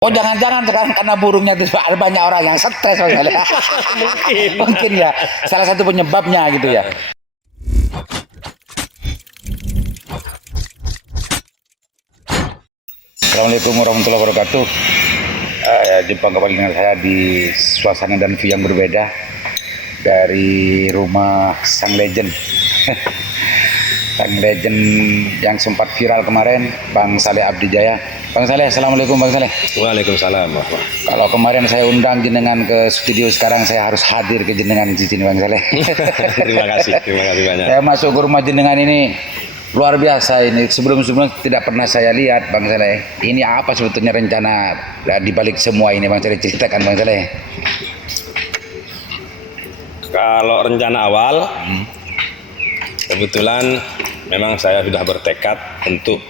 Oh jangan-jangan sekarang karena burungnya itu ada banyak orang yang stres misalnya. Mungkin ya salah satu penyebabnya gitu ya. Assalamualaikum warahmatullahi wabarakatuh. Jumpa kembali dengan saya di suasana dan view yang berbeda dari rumah Sang Legend. Sang Legend yang sempat viral kemarin, Bang Saleh Abdijaya. Bang Saleh, assalamualaikum Bang Saleh. Waalaikumsalam. Kalau kemarin saya undang jenengan ke studio, sekarang saya harus hadir ke jenengan di sini Bang Saleh. terima kasih banyak. Saya masuk ke rumah jenengan ini luar biasa ini. Sebelum-sebelumnya tidak pernah saya lihat Bang Saleh. Ini apa sebetulnya rencana di balik semua ini Bang Saleh, ceritakan Bang Saleh. Kalau rencana awal, kebetulan memang saya sudah bertekad untuk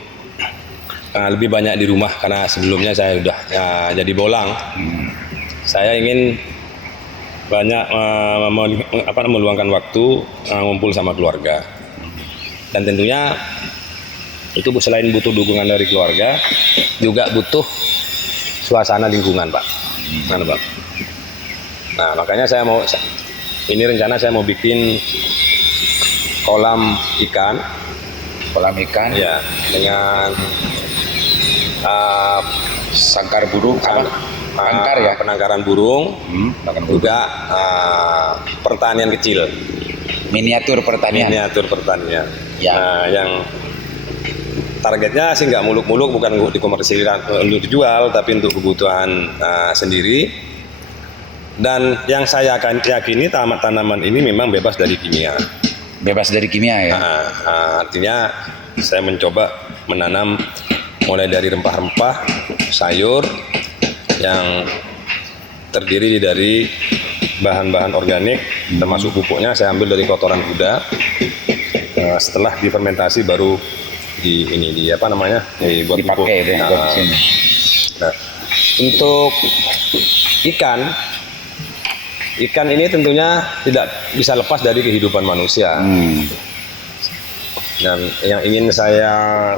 lebih banyak di rumah karena sebelumnya saya sudah jadi bolang. Saya ingin banyak meluangkan waktu ngumpul sama keluarga. Dan tentunya itu selain butuh dukungan dari keluarga, juga butuh suasana lingkungan, Pak. Pak. Nah, makanya ini rencana saya mau bikin kolam ikan. Kolam ikan? Ya, dengan sangkar burung, sangkar ya? Penangkaran burung, juga pertanian kecil. Miniatur pertanian. Ya. Yang targetnya sih nggak muluk-muluk, bukan untuk dikomersilkan untuk dijual, tapi untuk kebutuhan sendiri. Dan yang saya akan yakini tanaman ini memang bebas dari kimia. Bebas dari kimia ya? Artinya saya mencoba menanam mulai dari rempah-rempah, sayur yang terdiri dari bahan-bahan organik, termasuk pupuknya saya ambil dari kotoran kuda. Setelah difermentasi baru dibuat dipakai pupuk. Nah, untuk ikan ini tentunya tidak bisa lepas dari kehidupan manusia. Dan yang ingin saya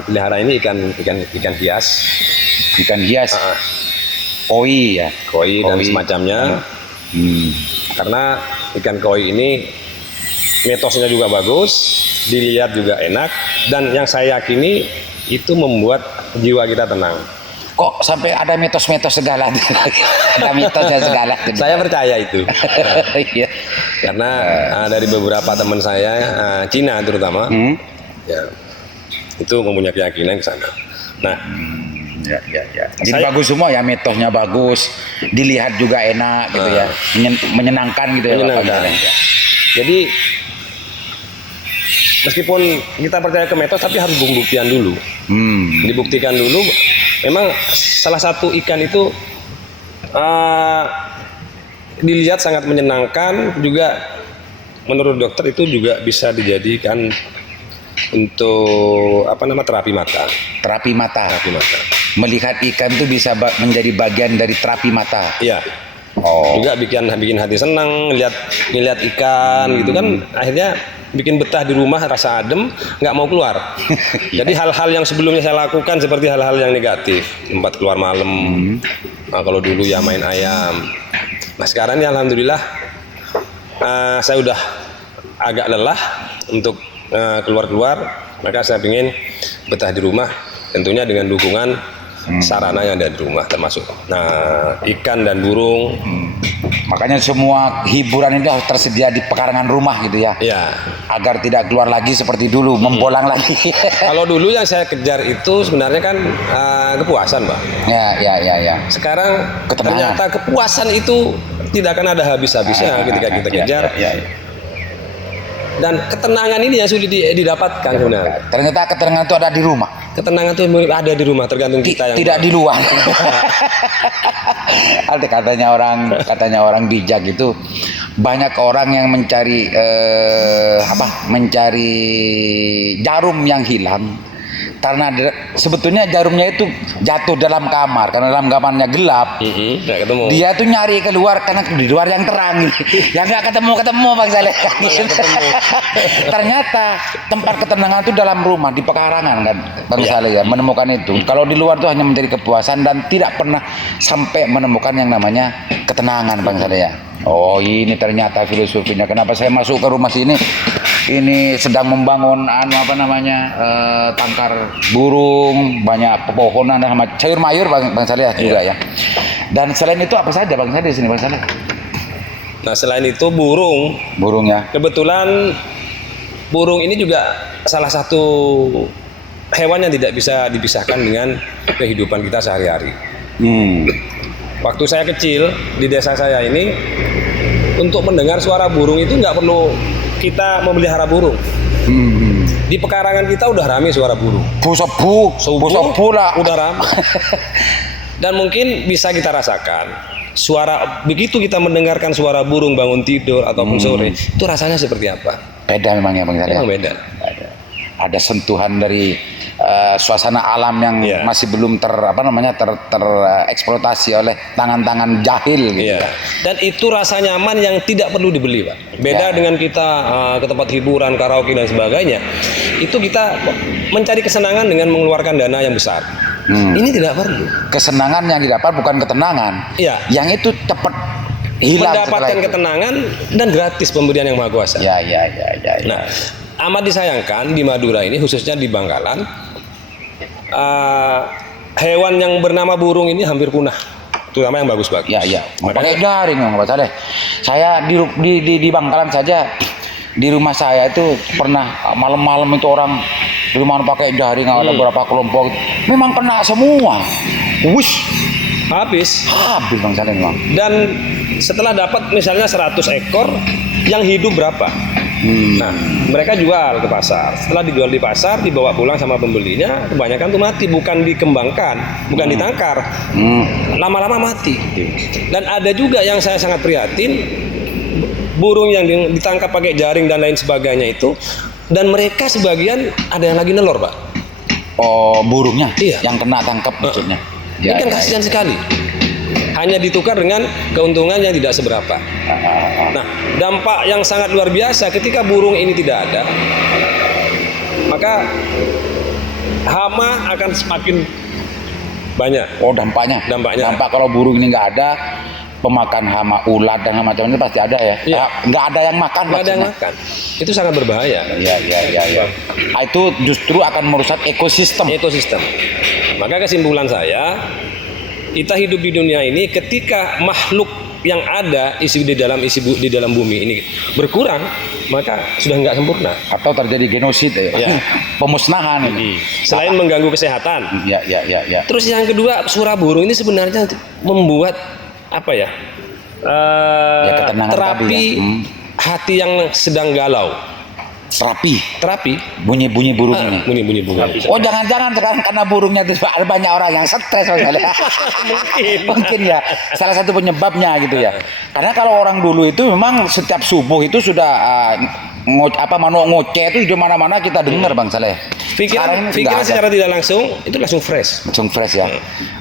pelihara ini ikan hias. Ikan hias. Koi ya. Koi dan semacamnya. Karena ikan koi ini mitosnya juga bagus, dilihat juga enak, dan yang saya yakini itu membuat jiwa kita tenang. Kok sampai ada mitos-mitos segala? Ada mitosnya segala. Saya percaya itu. Iya. Karena dari beberapa teman saya, Cina terutama, ya, itu mempunyai keyakinan ke sana. Nah, ya. Jadi bagus semua ya, mitosnya bagus, dilihat juga enak gitu ya, menyenangkan gitu ya. Menyenangkan. Jadi meskipun kita percaya ke mitos, tapi harus pembuktian dulu. Dibuktikan dulu. Memang salah satu ikan itu dilihat sangat menyenangkan, juga menurut dokter itu juga bisa dijadikan untuk terapi mata. Terapi mata. Melihat ikan itu bisa menjadi bagian dari terapi mata. Iya. Juga bikin hati senang lihat ikan gitu kan, akhirnya bikin betah di rumah, rasa adem, nggak mau keluar. Jadi hal-hal yang sebelumnya saya lakukan seperti hal-hal yang negatif, tempat keluar malam. Kalau dulu ya main ayam. Nah sekarang ya alhamdulillah saya udah agak lelah untuk keluar-keluar, maka saya ingin betah di rumah, tentunya dengan dukungan sarana yang ada di rumah, termasuk ikan dan burung. Makanya semua hiburan itu harus tersedia di pekarangan rumah gitu ya. Ya. Agar tidak keluar lagi seperti dulu, membolang lagi. Kalau dulu yang saya kejar itu sebenarnya kan kepuasan, Pak. Ya. Sekarang Ketenangan. ternyata kepuasan itu tidak akan ada habis-habisnya ketika kita kejar. Ya. Dan ketenangan ini yang sulit didapatkan sebenarnya. Ternyata ketenangan itu ada di rumah. Ketenangan itu ada di rumah, tergantung kita yang tidak di luar. katanya orang bijak itu, banyak orang yang mencari jarum yang hilang, karena sebetulnya jarumnya itu jatuh dalam kamar karena dalam kamarnya gelap. Nggak ketemu. Dia tuh nyari keluar karena di luar yang terang. Yang nggak ketemu Bang Saleh. Ternyata tempat ketenangan itu dalam rumah di pekarangan kan Bang Saleh ya, menemukan itu. Kalau di luar tuh hanya mencari kepuasan dan tidak pernah sampai menemukan yang namanya ketenangan Bang Saleh ya. Oh, ini ternyata filosofinya. Kenapa saya masuk ke rumah sini? Ini sedang membangun tangkar burung, banyak pepohonan dan sayur mayur Bang Saleh juga ya. Dan selain itu apa saja Bang Saleh di sini Bang Saleh? Nah, selain itu burung ya. Kebetulan burung ini juga salah satu hewan yang tidak bisa dipisahkan dengan kehidupan kita sehari-hari. Waktu saya kecil di desa saya ini, untuk mendengar suara burung itu nggak perlu kita memelihara burung. Di pekarangan kita udah rame suara burung. Subuh lah. Udah rame. Dan mungkin bisa kita rasakan suara begitu kita mendengarkan suara burung bangun tidur ataupun sore, itu rasanya seperti apa? Beda memang ya Bang Saleh. Memang beda. Ada sentuhan dari suasana alam yang masih belum tereksploitasi oleh tangan-tangan jahil gitu. Dan itu rasa nyaman yang tidak perlu dibeli Pak. Beda dengan kita ke tempat hiburan, karaoke dan sebagainya. Itu kita mencari kesenangan dengan mengeluarkan dana yang besar. Ini tidak perlu. Kesenangan yang didapat bukan ketenangan. Yang itu cepat hilang. Mendapatkan ketenangan dan gratis pemberian yang Maha Kuasa. Nah, amat disayangkan di Madura ini, khususnya di Bangkalan, hewan yang bernama burung ini hampir punah, terutama yang bagus-bagus. Pakai jaring Bang Saleh. Saya di Bangkalan saja, di rumah saya itu pernah malam-malam itu orang di rumah pakai jaring, ada beberapa kelompok, memang kena semua. Habis Bang Saleh memang. Dan setelah dapat misalnya 100 ekor, yang hidup berapa? Nah, mereka jual ke pasar. Setelah dijual di pasar, dibawa pulang sama pembelinya, kebanyakan tuh mati, bukan dikembangkan, bukan ditangkar. Lama-lama mati. Dan ada juga yang saya sangat prihatin, burung yang ditangkap pakai jaring dan lain sebagainya itu, dan mereka sebagian ada yang lagi nelor, Pak. Oh, burungnya? Yang kena tangkap maksudnya. Ini kan kasihan sekali. Hanya ditukar dengan keuntungan yang tidak seberapa. Nah, dampak yang sangat luar biasa ketika burung ini tidak ada, maka hama akan semakin banyak. Oh, dampaknya. Dampak kalau burung ini nggak ada, pemakan hama, ulat dan macam-macam pasti ada ya. Nggak ada yang makan. Nggak ada yang makan. Itu sangat berbahaya. Itu justru akan merusak ekosistem. Maka kesimpulan saya, kita hidup di dunia ini ketika makhluk yang ada di dalam bumi ini berkurang, maka sudah nggak sempurna atau terjadi genosida pemusnahan ini. Selain mengganggu kesehatan. Terus yang kedua, suara burung ini sebenarnya membuat apa ya? Terapi hati yang sedang galau. Terapi bunyi burung ini. Bunyi burung. Oh, jangan-jangan sekarang karena burungnya itu ada banyak orang yang stres mungkin ya salah satu penyebabnya gitu ya. Karena kalau orang dulu itu memang setiap subuh itu sudah manuk ngoceh itu di mana-mana kita dengar Bang Saleh. Pikiran secara tidak langsung itu langsung fresh ya.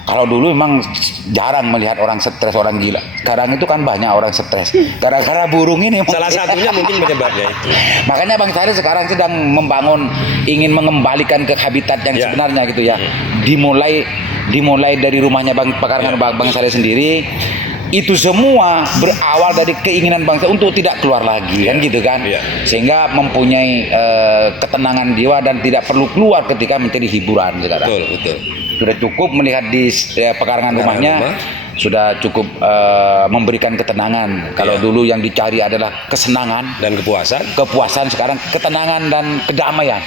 Kalau dulu memang jarang melihat orang stres, orang gila. Sekarang itu kan banyak orang stres gara-gara burung ini. Salah satunya mungkin penyebabnya itu. Makanya Bang Saleh sekarang sedang ingin mengembalikan ke habitat yang sebenarnya gitu ya. Dimulai dari rumahnya pekarangan Bang Saleh sendiri. Itu semua berawal dari keinginan bangsa untuk tidak keluar lagi, kan gitu kan, sehingga mempunyai ketenangan jiwa dan tidak perlu keluar ketika mencari hiburan sekarang. Betul. Sudah cukup melihat di pekarangan rumahnya, sudah cukup memberikan ketenangan. Kalau dulu yang dicari adalah kesenangan dan kepuasan, sekarang ketenangan dan kedamaian.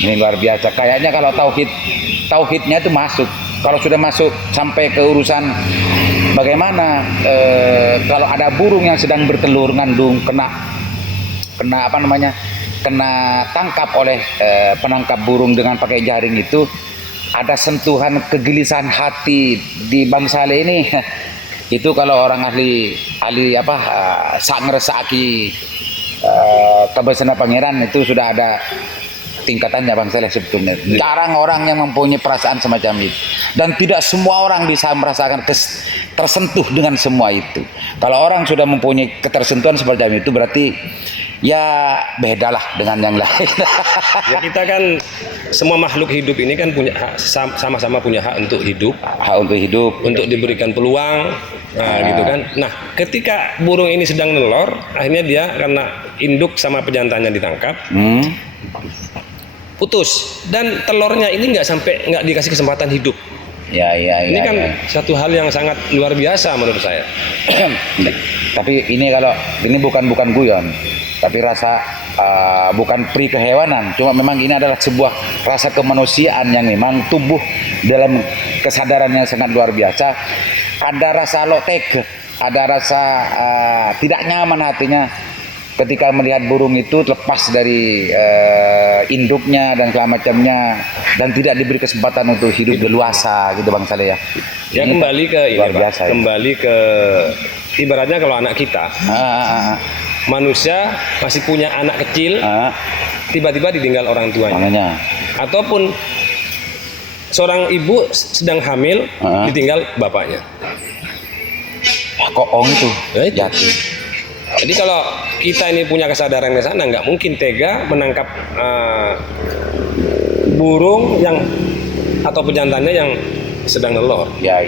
Ini luar biasa. Kayaknya kalau tauhidnya itu masuk. Kalau sudah masuk sampai ke urusan bagaimana kalau ada burung yang sedang bertelur ngandung kena tangkap oleh penangkap burung dengan pakai jaring itu, ada sentuhan kegelisahan hati di Bang Saleh ini. Itu kalau orang ahli sak ngeresaki kebesaran pangeran itu sudah ada tingkatannya Bang Saleh sebetulnya. Jarang orang yang mempunyai perasaan semacam itu. Dan tidak semua orang bisa merasakan tersentuh dengan semua itu. Kalau orang sudah mempunyai ketersentuhan seperti itu berarti ya bedalah dengan yang lain. Ya kita kan semua makhluk hidup ini kan punya hak, sama-sama punya hak untuk hidup, Hak untuk hidup. untuk diberikan peluang, gitu kan. Nah, ketika burung ini sedang nelor, akhirnya dia karena induk sama pejantannya ditangkap, putus, dan telurnya ini nggak dikasih kesempatan hidup. Ya, Ini kan ya. satu hal yang sangat luar biasa menurut saya. Tapi ini kalau ini bukan guyon, tapi rasa bukan pri kehewanan, cuma memang ini adalah sebuah rasa kemanusiaan yang memang tumbuh dalam kesadaran yang sangat luar biasa. Ada rasa lotek, ada rasa tidak nyaman hatinya ketika melihat burung itu lepas dari induknya dan segala macamnya dan tidak diberi kesempatan untuk hidup leluasa gitu Bang Saleh ya. Ya Ini kembali ke ini luar Pak, biasa, ya. kembali ke ibaratnya kalau anak kita, manusia masih punya anak kecil, tiba-tiba ditinggal orang tuanya, makanya ataupun seorang ibu sedang hamil ditinggal bapaknya. koong itu Ya itu. jatuh. Jadi kalau kita ini punya kesadaran ke sana, nggak mungkin tega menangkap burung yang atau pejantannya yang sedang nelor. Ya.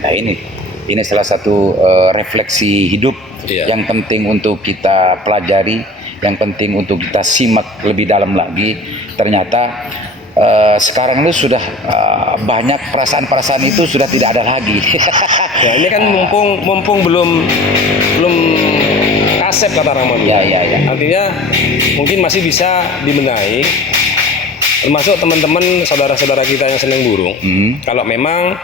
Nah ini salah satu refleksi hidup Iya. yang penting untuk kita pelajari, yang penting untuk kita simak lebih dalam lagi. Ternyata sekarang itu sudah banyak perasaan-perasaan itu sudah tidak ada lagi. Ya ini kan mumpung belum kasep kata orang Madura. Ya. Artinya mungkin masih bisa dibenahi, termasuk teman-teman saudara-saudara kita yang senang burung. Kalau memang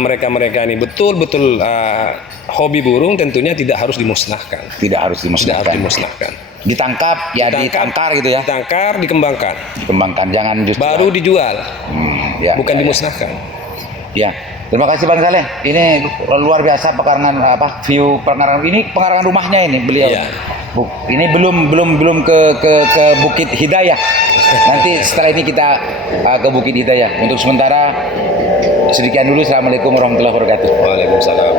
mereka ini betul-betul hobi burung, tentunya tidak harus dimusnahkan. Tidak harus Tidak harus dimusnahkan. dimusnahkan. Ditangkap, ya ditangkar gitu ya. Ditangkar, dikembangkan. Dikembangkan, jangan justru Baru dijual, ya, bukan ya. dimusnahkan. Ya, terima kasih Bang Saleh. Ini luar biasa view pengarangan ini, pengarangan rumahnya ini beliau. Iya. Ini belum ke Bukit Hidayah. Nanti setelah ini kita ke Bukit Hidayah. Untuk sementara sekian dulu. Assalamualaikum warahmatullahi wabarakatuh. Waalaikumsalam.